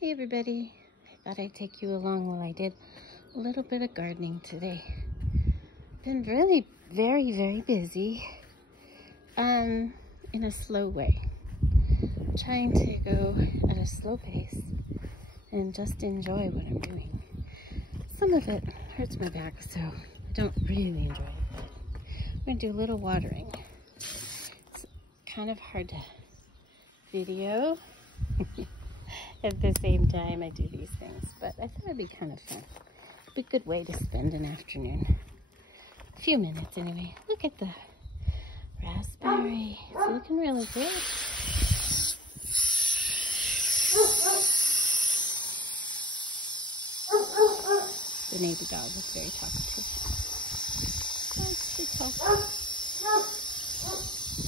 Hey everybody, I thought I'd take you along while I did a little bit of gardening today. Been really very busy, in a slow way. Trying to go at a slow pace and just enjoy what I'm doing. Some of it hurts my back, so I don't really enjoy it. I'm gonna do a little watering. It's kind of hard to video at the same time I do these things, but I thought it'd be kind of fun. It'd be a good way to spend an afternoon. A few minutes anyway. Look at the raspberry. It's looking really good. The neighbor dog was very talkative.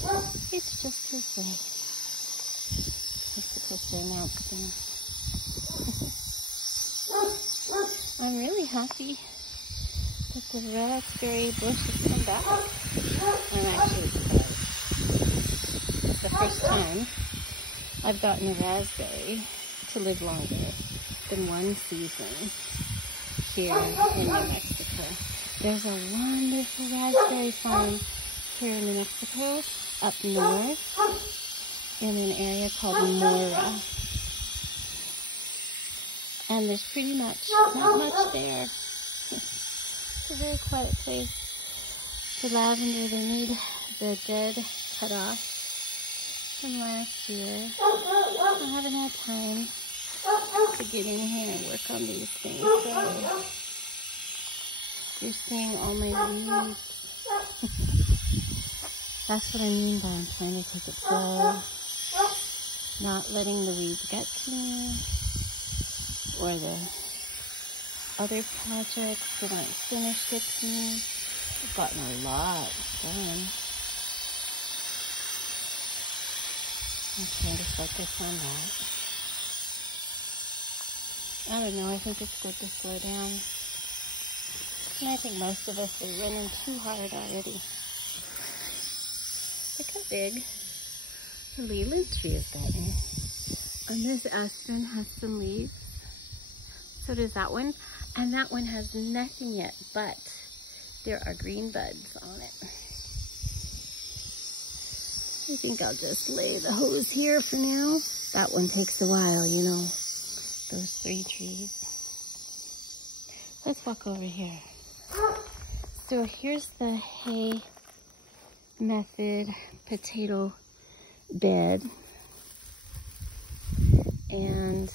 Oh, it's just his way. He's supposed to announce things. I'm really happy that the raspberry bush has come back. I'm actually surprised. It's the first time I've gotten a raspberry to live longer than one season here in New Mexico. There's a wonderful raspberry farm here in New Mexico, up north, in an area called Mora. And there's pretty much not much there. It's a very quiet place. The lavender, they need the dead cut off from last year. I haven't had time to get in here and work on these things. So you're seeing all my weeds. That's what I mean by I'm trying to take it slow. Not letting the weeds get to me. Or the other projects that aren't finished get to me. I've gotten a lot done. I'm trying to focus on that. I don't know, I think it's good to slow down. And I think most of us are running too hard already. Look how big the Leland tree is getting. And this aspen has some leaves. So does that one. And that one has nothing yet, but there are green buds on it. I think I'll just lay the hose here for now. That one takes a while, you know, those 3 trees. Let's walk over here. So here's the hay method potato bed. And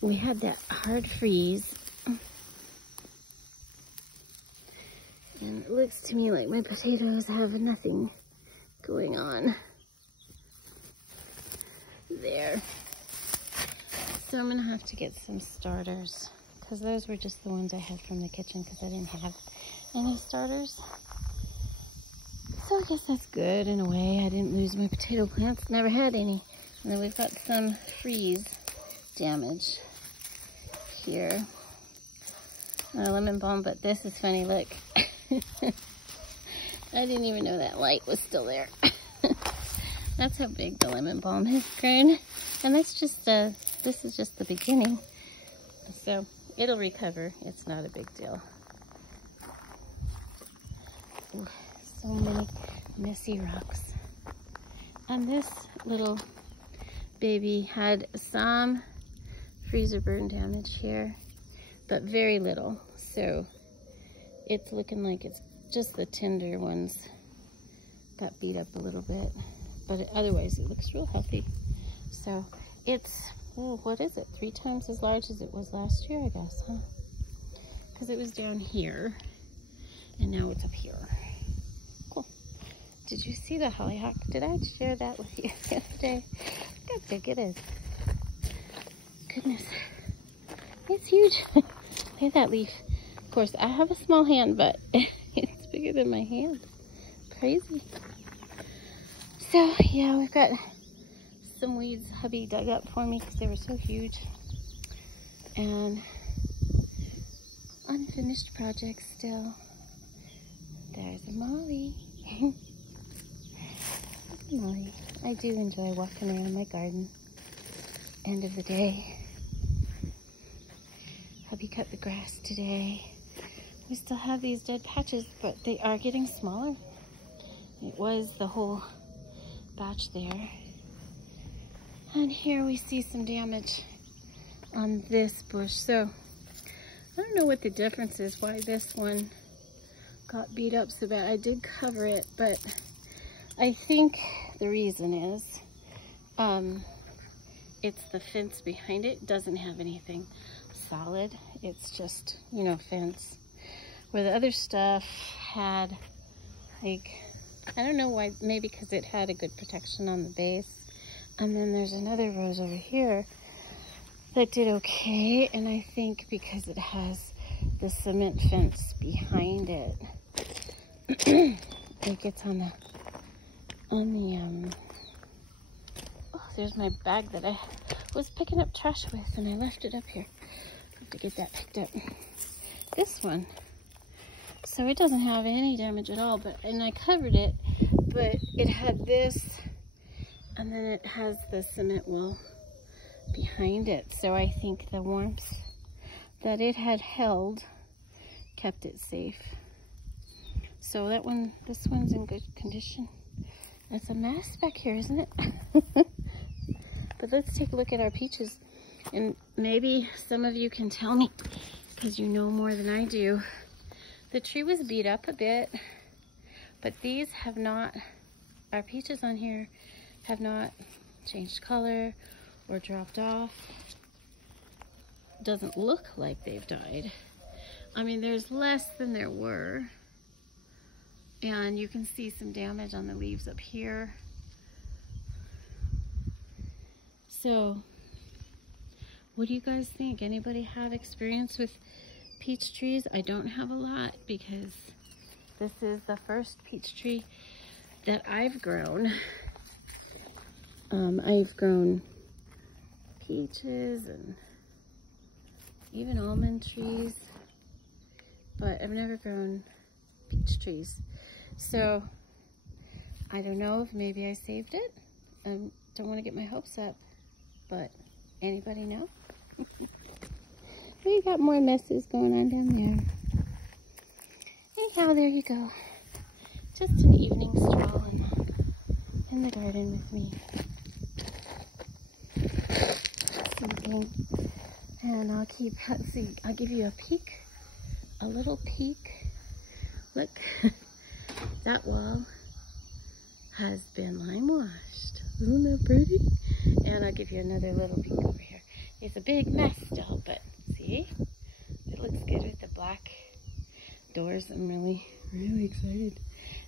we had that hard freeze. And it looks to me like my potatoes have nothing going on there. So I'm gonna have to get some starters, because those were just the ones I had from the kitchen because I didn't have any starters. So I guess that's good in a way. I didn't lose my potato plants, never had any. And then we've got some freeze damage here. Not a lemon balm, but this is funny, look. I didn't even know that light was still there. That's how big the lemon balm has grown. And that's just, this is just the beginning. So it'll recover. It's not a big deal. Ooh, so many messy rocks. And this little baby had some freezer burn damage here, but very little. So it's looking like it's just the tender ones got beat up a little bit, but otherwise it looks real healthy. So it's, oh, what is it? 3 times as large as it was last year, I guess, huh? Because it was down here and now it's up here. Cool. Did you see the hollyhock? Did I share that with you the other day? Look how big it is. Goodness, it's huge. Look at that leaf. Of course, I have a small hand, but it's bigger than my hand. Crazy. So, yeah, we've got some weeds hubby dug up for me because they were so huge. And unfinished projects still. There's a Molly. Molly. I do enjoy walking around my garden. End of the day. baby cut the grass today. We still have these dead patches, but they are getting smaller. It was the whole batch there. And here we see some damage on this bush. So I don't know what the difference is, why this one got beat up so bad. I did cover it, but I think the reason is it's the fence behind it. It doesn't have anything solid. It's just, you know, fence. Where the other stuff had, like, I don't know why, maybe because it had a good protection on the base. And then there's another rose over here that did okay, and I think because it has the cement fence behind it, it gets on the oh, there's my bag that I was picking up trash with, and I left it up here. I have to get that picked up. This one, so it doesn't have any damage at all, and I covered it, but it had this, and then it has the cement wall behind it. So I think the warmth that it had held kept it safe. So that one, this one's in good condition. It's a mess back here, isn't it? But let's take a look at our peaches, and maybe some of you can tell me, because you know more than I do. The tree was beat up a bit, but these have not, our peaches on here have not changed color or dropped off. Doesn't look like they've died. I mean, there's less than there were. And you can see some damage on the leaves up here. So, what do you guys think? Anybody have experience with peach trees? I don't have a lot because this is the first peach tree that I've grown. I've grown peaches and even almond trees, but I've never grown peach trees. So I don't know if maybe I saved it. I don't want to get my hopes up, but anybody know? We got more messes going on down there. Anyhow, there you go. Just an evening stroll in the garden with me. Sleeping. And I'll keep, let's see, I'll give you a peek, a little peek. Look, that wall has been lime washed. Isn't that pretty? And I'll give you another little peek over here. It's a big mess still, but see? It looks good with the black doors. I'm really, really excited.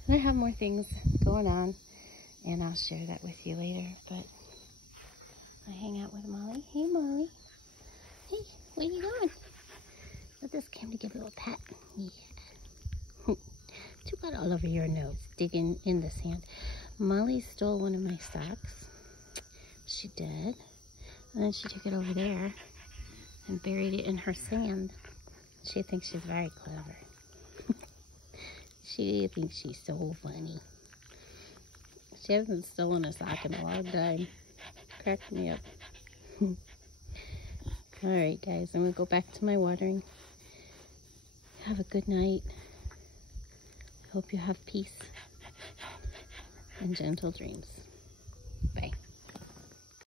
And I have more things going on, and I'll share that with you later. But I hang out with Molly. Hey, Molly. Hey, where you going? I just came to give a little pat. Yeah. You got all over your nose, digging in the sand. Molly stole one of my socks. She did. And then she took it over there and buried it in her sand. She thinks she's very clever. She thinks she's so funny. She hasn't stolen a sock in a long time. Cracked me up. Alright guys, I'm going to go back to my watering. Have a good night. I hope you have peace and gentle dreams.